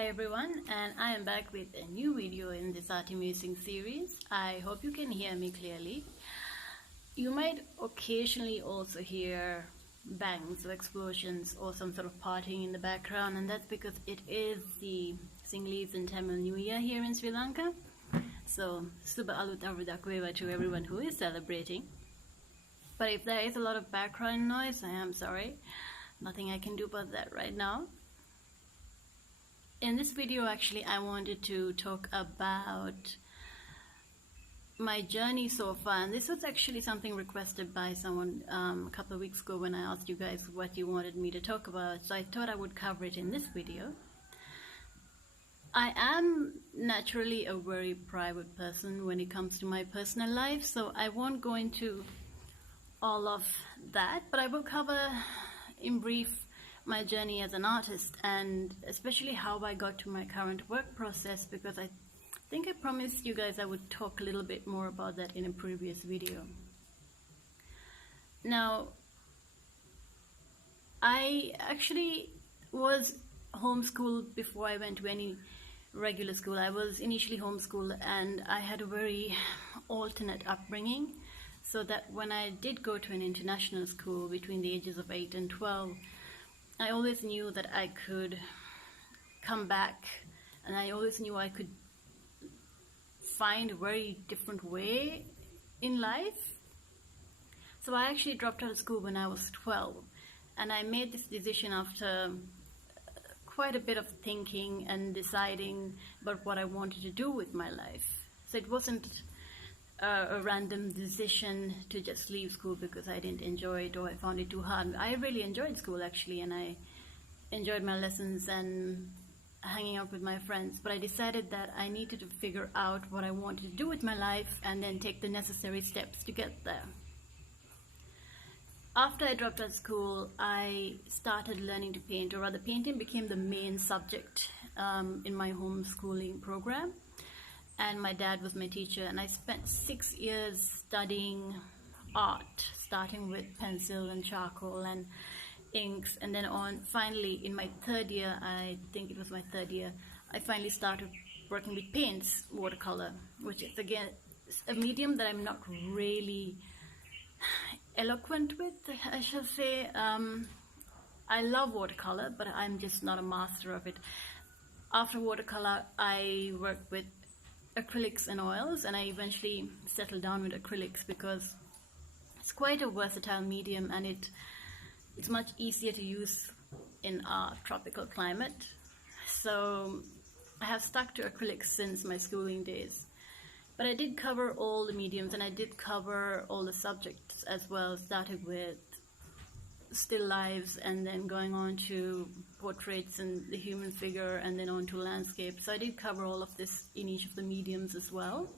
Hi everyone, and I am back with a new video in this Arty Musings series. I hope you can hear me clearly. You might occasionally also hear bangs or explosions or some sort of partying in the background, and that's because it is the Sinhalese and Tamil New Year here in Sri Lanka. So, Suba Alut Avrudakweva to everyone who is celebrating. But if there is a lot of background noise, I am sorry. Nothing I can do about that right now. In this video, actually, I wanted to talk about my journey so far, and this was actually something requested by someone a couple of weeks ago when I asked you guys what you wanted me to talk about, so I thought I would cover it in this video. I am naturally a very private person when it comes to my personal life, so I won't go into all of that, but I will cover in brief my journey as an artist, and especially how I got to my current work process, because I think I promised you guys I would talk a little bit more about that in a previous video. Now, I actually was homeschooled before I went to any regular school. I was initially homeschooled, and I had a very alternate upbringing, so that when I did go to an international school between the ages of 8 and 12, I always knew that I could come back, and I always knew I could find a very different way in life. So I actually dropped out of school when I was 12, and I made this decision after quite a bit of thinking and deciding about what I wanted to do with my life. So it wasn't a random decision to just leave school because I didn't enjoy it or I found it too hard. I really enjoyed school actually, and I enjoyed my lessons and hanging out with my friends, but I decided that I needed to figure out what I wanted to do with my life and then take the necessary steps to get there. After I dropped out of school, I started learning to paint, or rather painting became the main subject in my homeschooling program. And my dad was my teacher, and I spent 6 years studying art, starting with pencil and charcoal and inks, and then on finally in my third year, I think it was my third year, I finally started working with paints, watercolor, which is again a medium that I'm not really eloquent with, I shall say. I love watercolor, but I'm just not a master of it. After watercolor, I worked with acrylics and oils, and I eventually settled down with acrylics because it's quite a versatile medium, and it's much easier to use in our tropical climate. So I have stuck to acrylics since my schooling days. But I did cover all the mediums, and I did cover all the subjects as well, starting with still lives and then going on to portraits and the human figure, and then on to landscape. So I did cover all of this in each of the mediums as well.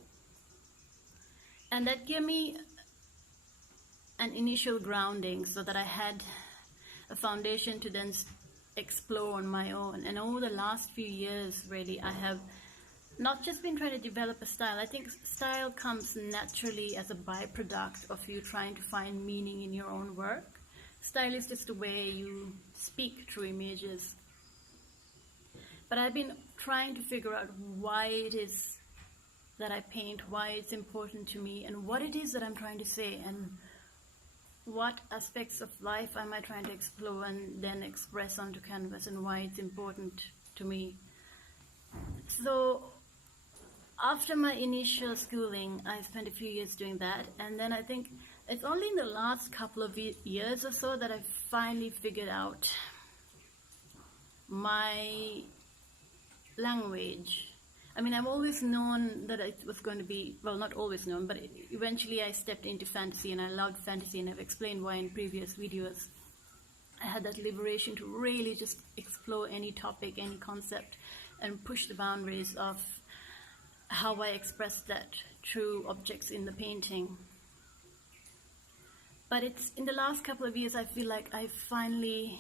And that gave me an initial grounding so that I had a foundation to then explore on my own. And over the last few years, really, I have not just been trying to develop a style. I think style comes naturally as a byproduct of you trying to find meaning in your own work. Style is just the way you speak through images. But I've been trying to figure out why it is that I paint, why it's important to me, and what it is that I'm trying to say, and what aspects of life am I trying to explore and then express onto canvas, and why it's important to me. So after my initial schooling, I spent a few years doing that, and then I think it's only in the last couple of years or so that I've finally figured out my language. I mean, I've always known that it was going to be, well, not always known, but eventually I stepped into fantasy, and I loved fantasy, and I've explained why in previous videos. I had that liberation to really just explore any topic, any concept, and push the boundaries of how I express that through objects in the painting. But it's in the last couple of years I feel like I've finally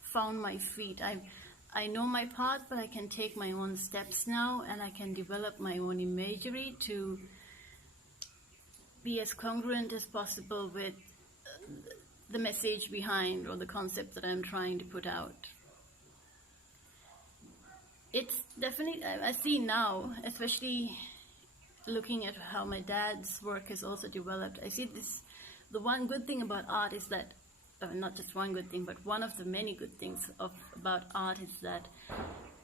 found my feet. I know my path, but I can take my own steps now, and I can develop my own imagery to be as congruent as possible with the message behind, or the concept that I'm trying to put out. it's definitely, I see now, especially looking at how my dad's work has also developed, I see this, the one good thing about art is that, not just one good thing, but one of the many good things about art is that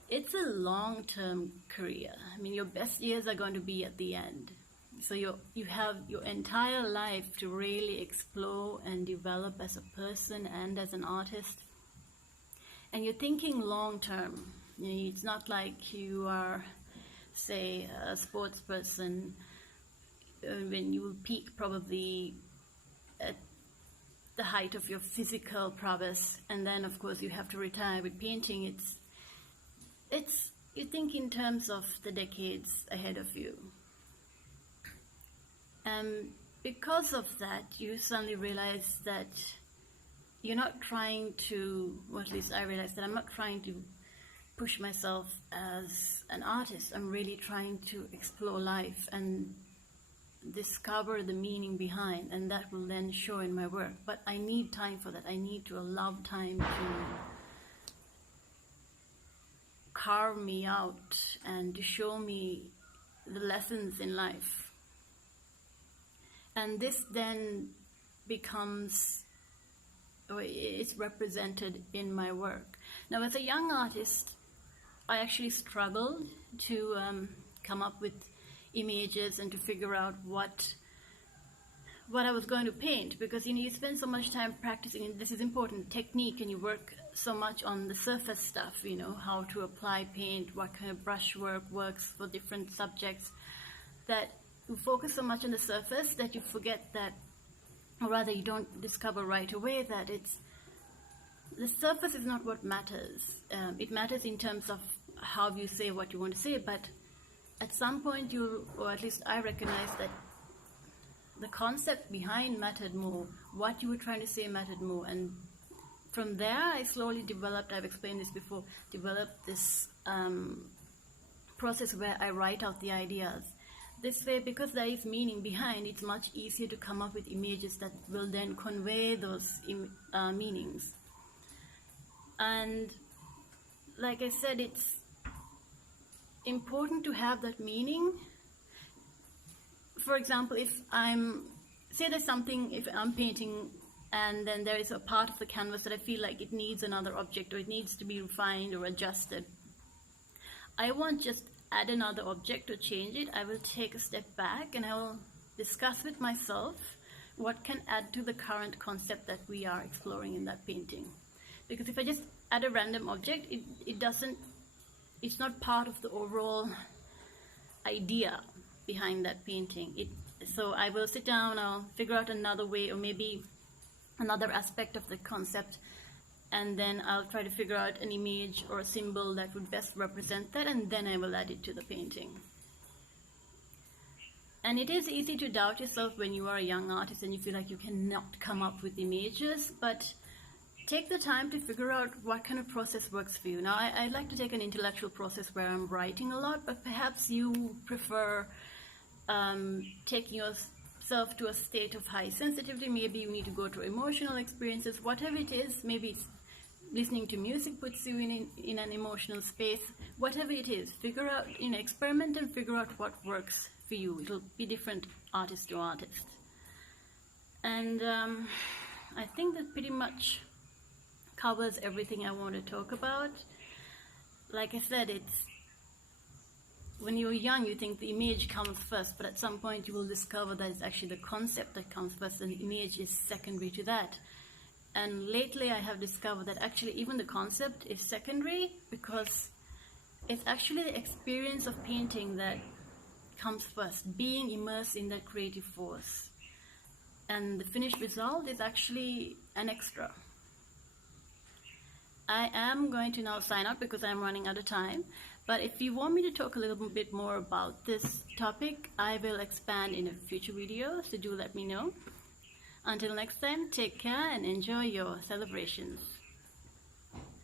it's a long-term career. I mean, your best years are going to be at the end. So you have your entire life to really explore and develop as a person and as an artist. And you're thinking long-term. You know, it's not like you are, say, a sports person when you will peak probably at the height of your physical prowess, and then of course you have to retire. With painting, it's you think in terms of the decades ahead of you. And because of that, you suddenly realize that you're not trying to, or at least I realized that I'm not trying to push myself as an artist. I'm really trying to explore life and discover the meaning behind, and that will then show in my work. But I need time for that. I need to allow time to carve me out and to show me the lessons in life. And this then becomes, it's represented in my work. Now, as a young artist, I actually struggled to come up with images and to figure out what I was going to paint, because you spend so much time practicing, and this is important, technique, and you work so much on the surface stuff, how to apply paint, what kind of brushwork works for different subjects, that you focus so much on the surface that you forget that, or rather you don't discover right away that the surface is not what matters. It matters in terms of how you say what you want to say, but at some point or at least I recognize that the concept behind mattered more, what you were trying to say mattered more. And from there I slowly developed, I've explained this before, developed this process where I write out the ideas. This way, because there is meaning behind, it's much easier to come up with images that will then convey those meanings. And like I said, it's important to have that meaning. For example, if there's something, if I'm painting and then there is a part of the canvas that I feel like it needs another object, or it needs to be refined or adjusted, I won't just add another object or change it. I will take a step back and I will discuss with myself what can add to the current concept that we are exploring in that painting. Because if I just add a random object, it's not part of the overall idea behind that painting. So I will sit down, I'll figure out another way, or maybe another aspect of the concept, and then I'll try to figure out an image or a symbol that would best represent that, and then I will add it to the painting. And it is easy to doubt yourself when you are a young artist and you feel like you cannot come up with images, but take the time to figure out what kind of process works for you. Now, I like to take an intellectual process where I'm writing a lot, but perhaps you prefer taking yourself to a state of high sensitivity. Maybe you need to go to emotional experiences, whatever it is. Maybe it's listening to music puts you in an emotional space. Whatever it is, figure out, experiment and figure out what works for you. It'll be different artist to artist. And I think that pretty much covers everything I want to talk about. Like I said, when you're young, you think the image comes first, but at some point you will discover that it's actually the concept that comes first and the image is secondary to that. And lately I have discovered that actually even the concept is secondary, because it's actually the experience of painting that comes first, being immersed in that creative force. And the finished result is actually an extra. I am going to now sign out because I'm running out of time. But if you want me to talk a little bit more about this topic, I will expand in a future video, so do let me know. Until next time, take care and enjoy your celebrations.